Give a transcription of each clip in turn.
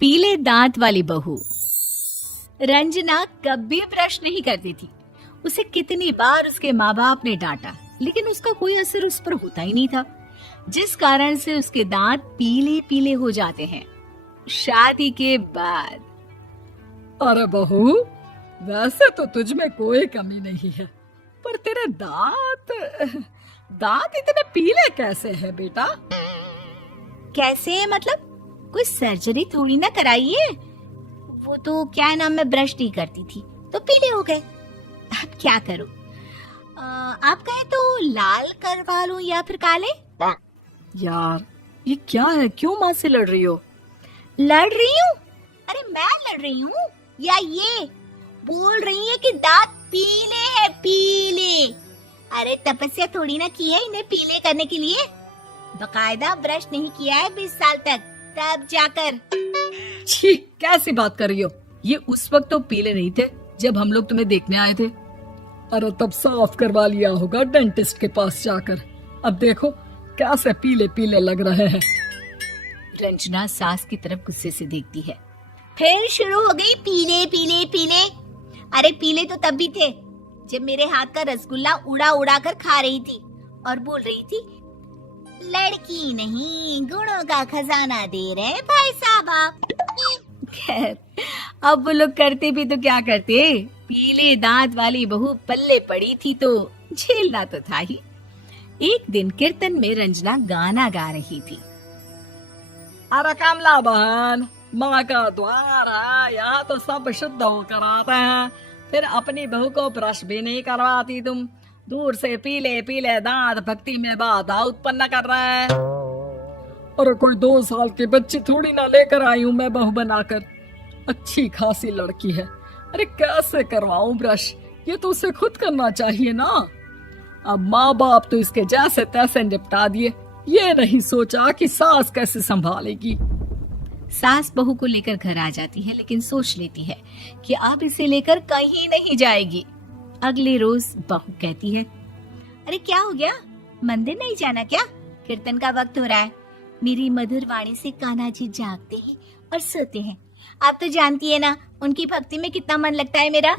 पीले दांत वाली बहू। रंजना कभी ब्रश नहीं करती थी। उसे कितनी बार उसके माँ बाप ने डांटा, लेकिन उसका कोई असर उस पर होता ही नहीं था, जिस कारण से उसके दांत पीले पीले हो जाते हैं। शादी के बाद अरे बहू, वैसे तो तुझ में कोई कमी नहीं है, पर तेरे दांत इतने पीले कैसे हैं बेटा? कैसे मतलब? कोई सर्जरी थोड़ी ना कराइए। वो तो क्या नाम, मैं ब्रश नहीं करती थी तो पीले हो गए। अब क्या करूं? आप कहें तो लाल करवा लूं या फिर काले? यार ये क्या है, क्यों माँ से लड़ रही हो? लड़ रही हूँ? अरे मैं लड़ रही हूँ या ये बोल रही है कि दांत पीले हैं, पीले। अरे तपस्या थोड़ी ना की है इन्हें पीले करने के लिए। बकायदा ब्रश नहीं किया है 20 साल तक, तब जाकर। छी, कैसी बात कर रही हो? ये उस वक्त तो पीले नहीं थे जब हम लोग तुम्हें देखने आए थे। अरे तब साफ करवा लिया होगा डेंटिस्ट के पास जाकर। अब देखो कैसे पीले पीले लग रहे हैं। रंजना सास की तरफ गुस्से से देखती है। फिर शुरू हो गई पीले पीले पीले। अरे पीले तो तब भी थे जब मेरे हाथ का रसगुल्ला उड़ा उड़ा कर खा रही थी और बोल रही थी, लड़की नहीं गुणों का खजाना दे रहे भाई साहब आप। खैर, अब वो लोग करते भी तो क्या करते, पीले दांत वाली बहू पल्ले पड़ी थी तो झेलना तो था ही। एक दिन कीर्तन में रंजना गाना गा रही थी। अरे कमला बहन, माँ का द्वार है, यहाँ तो सब शुद्ध होकर आते हैं, फिर अपनी बहू को ब्रश भी नहीं करवाती तुम। दूर से पीले पीले दांत भक्ति में बाधा उत्पन्न कर रहे हैं। अरे कोई 2 साल के बच्चे थोड़ी ना लेकर आई हूँ मैं बहू बनाकर। अच्छी खासी लड़की है, अरे कैसे करवाऊं ब्रश? ये तो उसे खुद करना चाहिए ना। अब माँ बाप तो इसके जैसे तैसे निपटा दिए, ये नहीं सोचा कि सास कैसे संभालेगी। सास बहू को लेकर घर आ जाती है, लेकिन सोच लेती है कि अब इसे लेकर कहीं नहीं जाएगी। अगले रोज बहू कहती है, अरे क्या हो गया, मंदिर नहीं जाना क्या? कीर्तन का वक्त हो रहा है। मेरी मधुर वाणी से कान्हा जी जागते हैं और सोते हैं। आप तो जानती है ना उनकी भक्ति में कितना मन लगता है मेरा।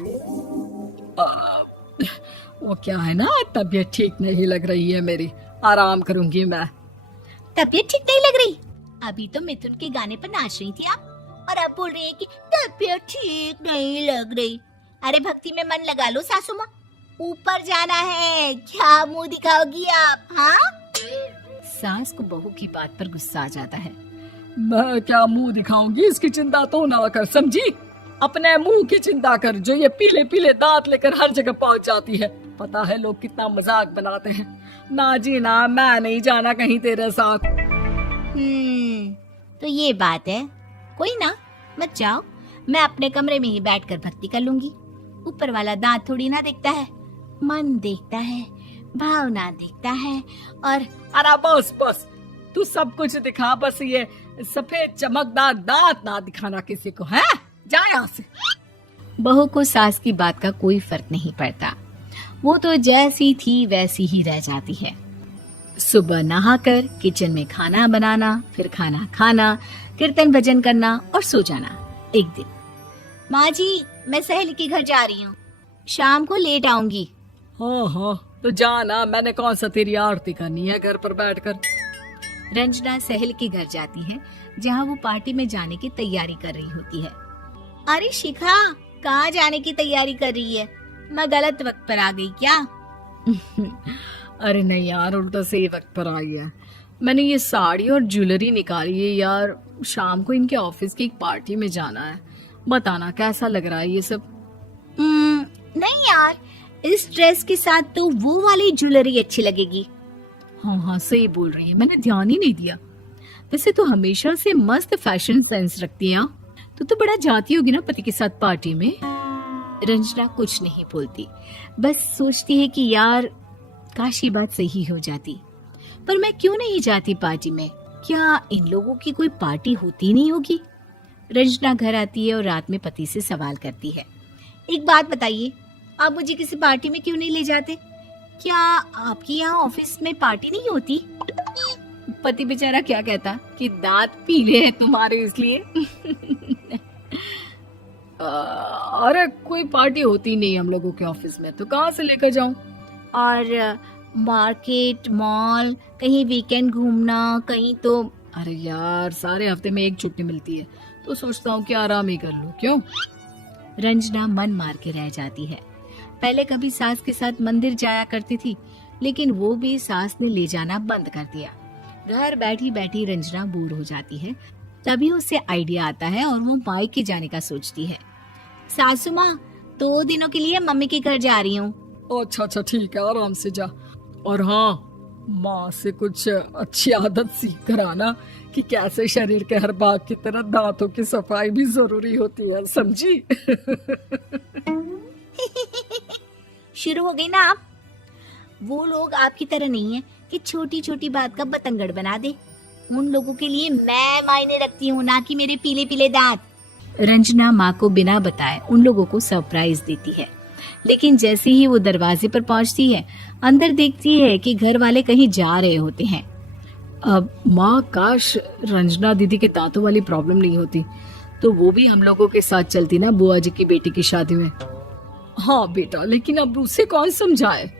वो क्या है ना, तबीयत ठीक नहीं लग रही है मेरी, आराम करूंगी मैं। तबीयत ठीक नहीं लग रही? अभी तो मिथुन के गाने पर नाच रही थी आप, और अब बोल रही है कि तबीयत ठीक नहीं लग रही। अरे भक्ति में मन लगा लो सासू माँ, ऊपर जाना है, क्या मुंह दिखाओगी आप? हाँ? सास को बहू की बात पर गुस्सा आ जाता है। मैं क्या मुंह दिखाऊंगी, इसकी चिंता तो ना कर, समझी? अपने मुंह की चिंता कर, जो ये पीले पीले दांत लेकर हर जगह पहुंच जाती है। पता है लोग कितना मजाक बनाते हैं। ना जी ना, मैं नहीं जाना कहीं तेरे साथ। तो ये बात है। कोई ना, मत जाओ, मैं अपने कमरे में ही बैठकर भक्ति कर लूंगी। ऊपर वाला दांत थोड़ी ना देखता है, मन देखता है, भावना देखता है। और अरे बस बस, तू सब कुछ दिखा, बस ये सफेद चमकदार दांत ना दिखाना किसी को, है? जा यहाँ से। बहू को सास की बात का कोई फर्क नहीं पड़ता, वो तो जैसी थी वैसी ही रह जाती है। सुबह नहाकर किचन में खाना बनाना, फिर खाना खाना, कीर्तन भजन करना और सो जाना। एक दिन, माँ जी मैं सहेली के घर जा रही हूँ, शाम को लेट आऊंगी। हाँ हाँ तो जाना, मैंने कौन सा तेरी आरती करनी है घर पर बैठकर। रंजना सहेली के घर जाती है, जहाँ वो पार्टी में जाने की तैयारी कर रही होती है। अरे शिखा, कहाँ जाने की तैयारी कर रही है? मैं गलत वक्त पर आ गई क्या? अरे नहीं यार, उल्टा सही वक्त पर आ गया। मैंने ये साड़ी और ज्वेलरी निकाली है यार, शाम को इनके ऑफिस की एक पार्टी में जाना है। बताना कैसा लग रहा है ये सब? नहीं यार, इस ड्रेस के साथ तो वो वाली ज्वेलरी अच्छी लगेगी। हाँ हाँ सही बोल रही है, मैंने ध्यान ही नहीं दिया। वैसे तो हमेशा से मस्त फैशन सेंस रखती है। तो बड़ा जाती होगी ना पति के साथ पार्टी में। रंजना कुछ नहीं बोलती, बस सोचती है कि यार काश ये बात सही हो जाती, पर मैं क्यों नहीं जाती पार्टी में? क्या इन लोगों की कोई पार्टी होती नहीं होगी? रंजना घर आती है और रात में पति से सवाल करती है, एक बात बताइए, आप मुझे किसी पार्टी में क्यों नहीं ले जाते? क्या आपके यहाँ ऑफिस में पार्टी नहीं होती? पति बेचारा क्या कहता कि दांत पीले हैं तुम्हारे इसलिए। अरे कोई पार्टी होती नहीं हम लोगों के ऑफिस में, तो कहाँ से लेकर जाऊं? और मार्केट, मॉल, कहीं वीकेंड घूमना, कहीं तो। अरे यार सारे हफ्ते में एक छुट्टी मिलती है, तो सोचता हूँ कि आराम ही कर लूं। क्यों? रंजना मन मार के रह जाती है। पहले कभी सास के साथ मंदिर जाया करती थी, लेकिन वो भी सास ने ले जाना बंद कर दिया। घर बैठी बैठी रंजना बोर हो जाती है। तभी उसे आइडिया आता है और वो मायके जाने का सोचती है। सासू माँ, 2 दिनों के लिए मम्मी के घर जा रही हूँ। अच्छा अच्छा ठीक है, आराम से जा। और हाँ, माँ से कुछ अच्छी आदत सीख कर आना कि कैसे शरीर के हर भाग की तरह दांतों की सफाई भी जरूरी होती है, समझी? शुरू हो गई ना आप। वो लोग आपकी तरह नहीं है कि छोटी छोटी बात का बतंगड़ बना दे। उन लोगों के लिए मैं मायने रखती हूँ, ना कि मेरे पीले पीले दांत। रंजना माँ को बिना बताए उन लोगों को सरप्राइज देती है, लेकिन जैसे ही वो दरवाजे पर पहुंचती है, अंदर देखती है कि घर वाले कहीं जा रहे होते हैं। अब माँ, काश रंजना दीदी के दांतों वाली प्रॉब्लम नहीं होती, तो वो भी हम लोगों के साथ चलती ना बुआ जी की बेटी की शादी में। हाँ बेटा, लेकिन अब उसे कौन समझाए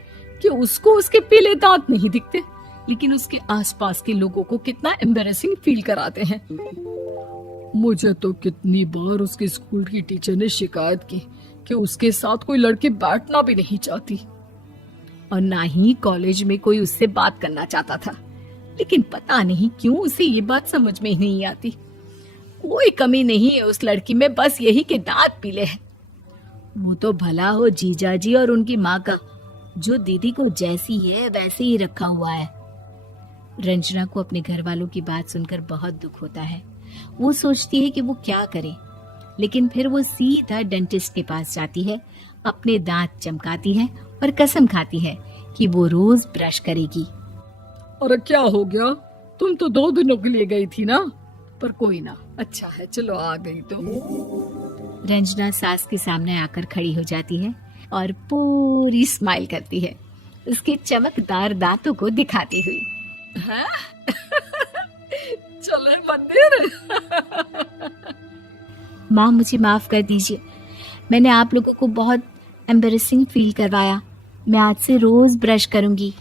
कि उसको उसके पीले दांत नहीं दिखते, लेकिन उसके आसपास के लोगों को कितना एम्बैरेसिंग फील कराते हैं। मुझे तो कितनी बार उसके स्कूल की टीचर ने शिकायत की कि उसके साथ कोई लड़की बैठना भी नहीं चाहती, और ना ही कॉलेज में कोई उससे बात करना चाहता था। लेकिन पता नहीं क्यों उसे ये बात समझ में ही नहीं आती। कोई कमी नहीं है उस लड़की में, बस यही कि दांत पीले हैं। वो तो भला हो जीजा जी और उनकी माँ का, जो दीदी को जैसी है वैसे ही रखा हुआ है। रंजना को अपने घर वालों की बात सुनकर बहुत दुख होता है। वो सोचती है कि वो क्या करे, लेकिन फिर वो सीधा डेंटिस्ट के पास जाती है, अपने दांत चमकाती है और कसम खाती है कि वो रोज ब्रश करेगी। अरे क्या हो गया? तुम तो 2 दिनों के लिए गई थी ना। पर कोई ना, अच्छा है, चलो आ गई तो। रंजना सास के सामने आकर खड़ी हो जाती है और पूरी स्माइल करती है, उसके चमकदार दांतों को दिखाती हुई। हैं? चले मंदिर? माँ, मुझे माफ कर दीजिए, मैंने आप लोगों को बहुत एम्बैरेसिंग फील करवाया। मैं आज से रोज ब्रश करूंगी।